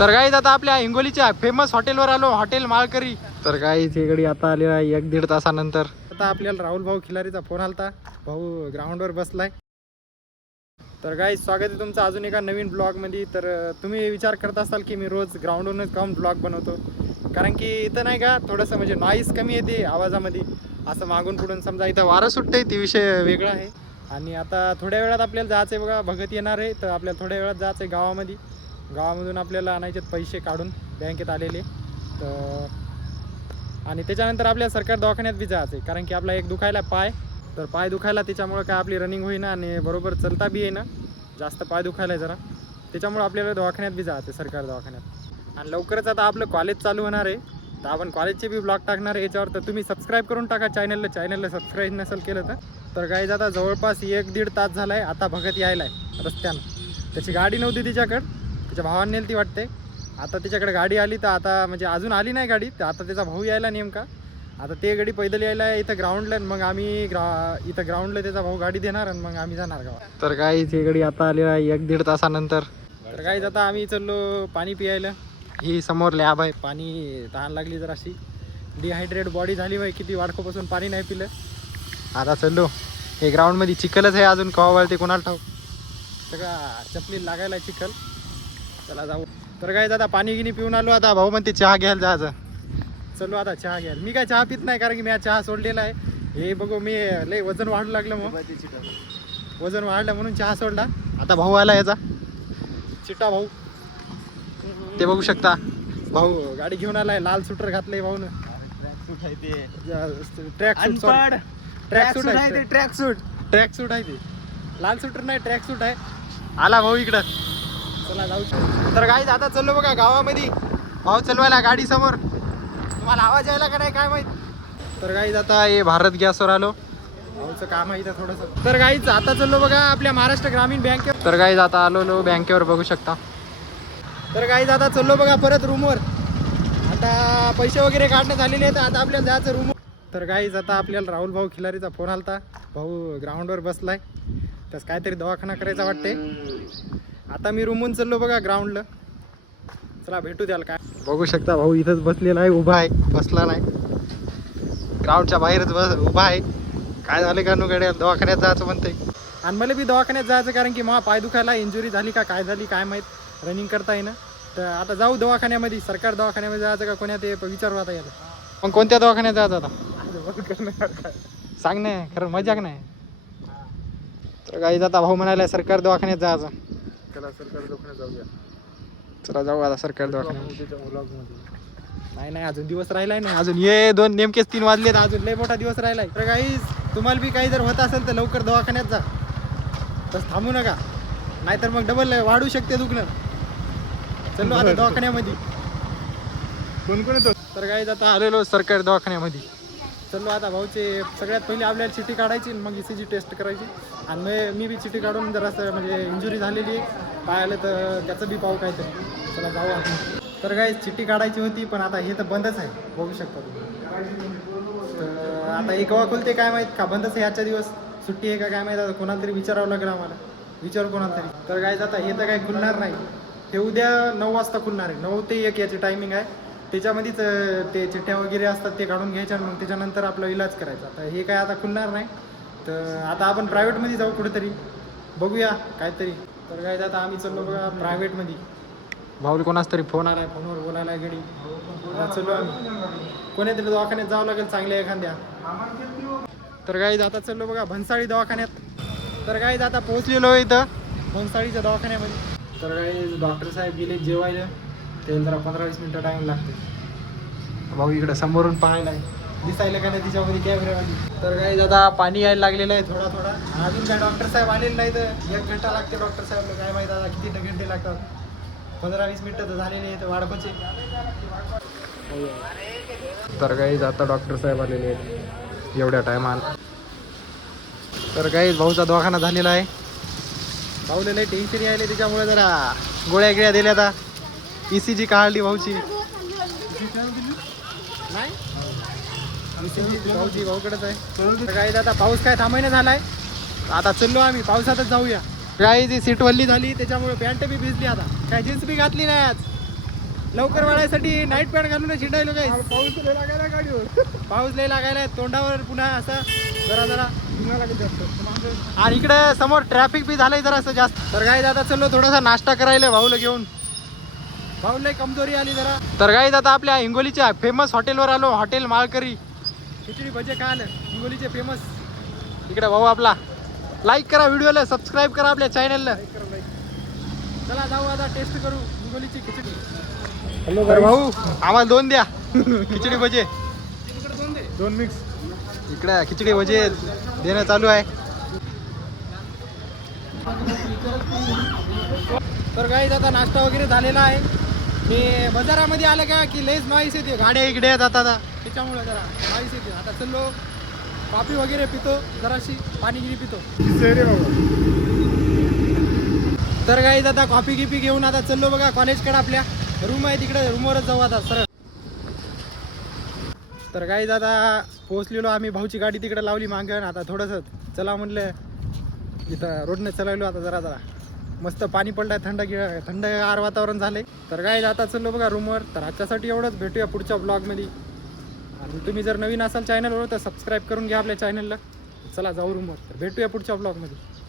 तर गाईज आता आपल्या हिंगोलीच्या फेमस हॉटेलवर आलो, हॉटेल माळकरी. तर गाईज इकडे आता आलेला आहे 1-1.5 तासानंतर. आता आपल्याला राहुल भाऊ खिलारीचा फोन आलता, भाऊ ग्राउंडवर बसलाय. तर गाईज स्वागत आहे तुमचं अजून एका नवीन ब्लॉगमध्ये. तर तुम्ही विचार करत असाल की मी रोज ग्राउंडवरूनच काऊन ब्लॉग बनवतो, कारण की इथं नाही का थोडंसं म्हणजे नॉईस कमी येते आवाजामध्ये. असं मागून पुढून समजा इथं वारं सुटतंय ती विषय वेगळा आहे. आणि आता थोड्या वेळात आपल्याला जायचं आहे बघा, भगत येणार आहे. तर आपल्याला थोड्या वेळात जायचं आहे गावामध्ये. गावामधून आपल्याला आणायचे पैसे काढून बँकेत आलेले. तर आणि त्याच्यानंतर आपल्याला सरकारी दवाखान्यात बी जायचं आहे, कारण की आपला एक दुखायला पाय. तर पाय दुखायला त्याच्यामुळे काय आपली रनिंग होईना आणि बरोबर चलता बी येईना, जास्त पाय दुखायला जरा. त्याच्यामुळे आपल्याला दवाखान्यात बी जायचं आहे, सरकारी दवाखान्यात. आणि लवकरच आता आपलं कॉलेज चालू होणार आहे, तर आपण कॉलेजचे बी ब्लॉग टाकणार आहे याच्यावर. तर तुम्ही सबस्क्राईब करून टाका चॅनलला सबस्क्राईब नसेल केलं तर. तर गाईज आता जवळपास 1-1.5 तास झाला आहे. आता भगत यायला आहे रस्त्यानं. त्याची गाडी नव्हती तिच्याकडं, त्याच्या भावाने नेली ती वाटते. आता त्याच्याकडे गाडी आली, तर आता म्हणजे अजून आली नाही गाडी, तर आता त्याचा भाऊ यायला नेमका. आता ते गाडी पैदल यायला आहे इथं ग्राउंडला, मग आम्ही इथं ग्राउंडला त्याचा भाऊ गाडी देणार आणि मग आम्ही जाणार गावात. तर गाईज ही गाडी आता आली आहे 1-1.5 तासानंतर. तर गाईज आता आम्ही चाललो पाणी पियायला. ही समोर लॅब आहे, पाणी तहान लागली जर अशी, डिहायड्रेट बॉडी झाली बाई, किती वाडकोपासून पाणी नाही पिलं. आता चाललो हे ग्राउंडमध्ये. चिखलच आहे अजून, कवा वळते कोणाला ठाऊक, सगळा चपली लागायला चिखल. चला जाऊ. तर काय आता पाणी गिनी पिऊन आलो. आता भाऊ म्हणते चहा घ्यायला जायचं, चलो आता चहा घ्यायला. मी काय चहा पित नाही, कारण की मी चहा सोडलेला आहे. हे बघू मी लय वजन वाढू लागलं, मग वजन वाढलं म्हणून चहा सोडला. आता भाऊ आला याचा चिट्टा भाऊ, ते बघू शकता. भाऊ गाडी घेऊन आलाय, लाल सुटर घातलंय भाऊन. ट्रॅक सूट आहे ते, लाल सुटर नाही ट्रॅक सूट आहे. आला भाऊ इकडं, चला जाऊ. तर गाईज आता चाललो बघा गावामध्ये. भाऊ चलवायला गाडी समोर, तुम्हाला आवाज यायला का नाही काय माहित. तर गाईज आता हे भारत गॅसवर आलो, भाऊचं काम आहे इथं थोडंसं. तर गाईज आता चाललो बघा आपल्या महाराष्ट्र ग्रामीण बँकेवर. तर गाईज आता आलो बँकेवर, बघू शकता. तर गाईज आता चाललो बघा परत रूमवर. आता पैसे वगैरे काढणे झालेले आहेत, आता आपल्याला जायचं रूमवर. तर गाईज आता आपल्याला राहुल भाऊ खिलारीचा फोन आलता, भाऊ ग्राउंडवर बसलाय, त्यास काहीतरी दवाखाना करायचा वाटते. आता मी रूमहून चाललो बघा ग्राउंडला, चला भेटू द्याल. काय बघू शकता भाऊ इथंच बसलेला आहे, उभा आहे, बसला नाही, ग्राउंडच्या बाहेरच उभा आहे. काय झालं का गाड्या, दवाखान्यात जायचं म्हणते. आणि मला बी दवाखान्यात जायचं, कारण की मला पाय दुखायला, इंजुरी झाली का काय झाली काय माहीत, रनिंग करता येईना. तर आता जाऊ दवाखान्यामध्ये, सरकार दवाखान्यामध्ये जायचं का कोणत्या ते विचारू आता याला. मग कोणत्या दवाखान्यात जायचं आता सांग नाही, खरं मजाक नाही. तर काही आता भाऊ म्हणाला सरकार दवाखान्यात जायचं. चला सरकारी दवाखान्यात जाऊया. चला जाऊ आता सरकारी दवाखान्यात. नाही अजून दिवस राहिलाय नाही, अजून ये नेमकेच 3 वाजलेत, अजून लय मोठा दिवस राहिलाय. तर काही तुम्हाला बी काही जर होत असेल तर लवकर दवाखान्यात जा, बस थांबू नका, नाहीतर मग डबल वाढू शकते दुखणं. चलो आता दवाखान्यामध्ये. कोण कोण येतो? तर काही आता आलेलो सरकारी दवाखान्यामध्ये. चलो आता भाऊचे सगळ्यात पहिली आपल्याला चिठ्ठी काढायची, मग ECG टेस्ट करायची. आणि मी बी चिठ्ठी काढून जरासं म्हणजे इंजुरी झालेली आहे पायाला, तर त्याचं बी पाहू काहीतरी. चला जाऊ आपण. तर काही चिठ्ठी काढायची होती, पण आता हे तर बंदच आहे, बघू शकता तुम्ही. तर आता हे केव्हा खुलते काय माहीत, का बंदच आहे आजच्या दिवस, सुट्टी आहे का काय माहीत. आता कोणाला तरी विचारावं लागेल आम्हाला, विचारू कोणाला तरी. तर काय आता हे तर काही खुलणार नाही, हे उद्या 9 वाजता खुलणार आहे. 9 ते 1 याची टायमिंग आहे. त्याच्यामध्येच ते चिठ्ठ्या वगैरे असतात ते काढून घ्यायच्या, मग त्याच्यानंतर आपला इलाज करायचा. आता हे काय आता खुलणार नाही, तर आता आपण प्रायव्हेटमध्ये जाऊ कुठेतरी, बघूया काहीतरी. तर काय आता आम्ही चाललो बघा प्रायव्हेटमध्ये. भाऊला कोणाच तरी फोन आलाय, फोनवर बोलायला गाडी. चलो आम्ही कोणीतरी दवाखान्यात जावं लागेल चांगल्या एखाद्या. तर काय आता चाललो बघा भन्साळी दवाखान्यात. तर काय आता पोहोचलेलो आहे इथं भन्साळीच्या दवाखान्यामध्ये. तर काय डॉक्टर साहेब गेले जेवायला, ते जरा 15-20 मिनटं टाईम लागते. भाऊ इकडं समोरून पाहायला दिसायला का नाही तिच्यामध्ये कॅमेऱ्यामध्ये. तर काही आता पाणी यायला लागलेलं आहे थोडा. अजून काय डॉक्टर साहेब आलेले नाही, तर 1 घंटा लागते डॉक्टर साहेबला. काय माहिती आता किती घंटे लागतात, 15-20 मिनटं तर झालेली आहेत वाढपाचे. तर काही आता डॉक्टर साहेब आलेले आहेत एवढ्या टायमाला. तर काही भाऊचा दवाखाना झालेला आहे. भाऊला लय टेन्शन यायले, त्याच्यामुळे जरा गोळ्या गिळ्या दिल्या. आता ECG काढली भाऊची. नाही ECG भाऊची भाऊकडेच आहे. तर काही आता पाऊस काय थांबायला झालाय, आता चाललो आम्ही पावसातच जाऊया. काही जी सीट वल्ली झाली, त्याच्यामुळे पॅन्ट बी भिजली. आता काय जीन्स बी घातली नाही आज, लवकर वाढायसाठी नाईट पॅड घालून शिंडायलो काय पाऊस लय लागायला गाडीवर पाऊस लय लागायला तोंडावर पुन्हा असं जरा जरा पुन्हा लागत जास्त आणि इकडे समोर ट्रॅफिक बी झालंय जरा असं जास्त तर काय आता चलो थोडासा नाश्ता करायला भाऊला घेऊन भाऊला लय कमजोरी आली जरा तर काय आता आपल्या हिंगोलीच्या फेमस हॉटेलवर आलो हॉटेल माळकरी खिचडी भजे खायला हिंगोलीचे फेमस इकडे भाऊ आपला लाईक करा व्हिडिओला सबस्क्राईब करा आपल्या चॅनलला चला जाऊ आता टेस्ट करू हिंगोलीची खिचडी हॅलो तर भाऊ आम्हाला 2 द्या खिचडी भजे 2 मिक्स इकडे खिचडी भजे देणं चालू आहे तर काही आता नाश्ता वगैरे झालेला आहे मी बाजारामध्ये आलं का की लयच नॉईस येते गाड्या इकडे आहेत आता त्याच्यामुळे जरा नॉईस येते आता चलो कॉफी वगैरे पितो जराशी पाणीगिरी पितो रे बाबा तर काही आता कॉफी गिपी घेऊन आता चलो बघा कॉलेजकडे आपल्या रूम आहे तिकडे रूमवरच जाऊ आता सर तर काही आता पोहोचलेलो आम्ही भाऊची गाडी तिकडे लावली मागं आता थोडंसं चला म्हणलं इथं रोडने चलावलो आता जरा जरा मस्त पाणी पडलंय थंडगार वातावरण झालंय तर काय आता चलो बघा रूमवर तर आजच्यासाठी एवढंच भेटूया पुढच्या ब्लॉगमध्ये आणि तुम्ही जर नवीन असाल चॅनलवर तर सबस्क्राईब करून घ्या आपल्या चॅनलला चला जाऊ रूमवर तर भेटूया पुढच्या ब्लॉगमध्ये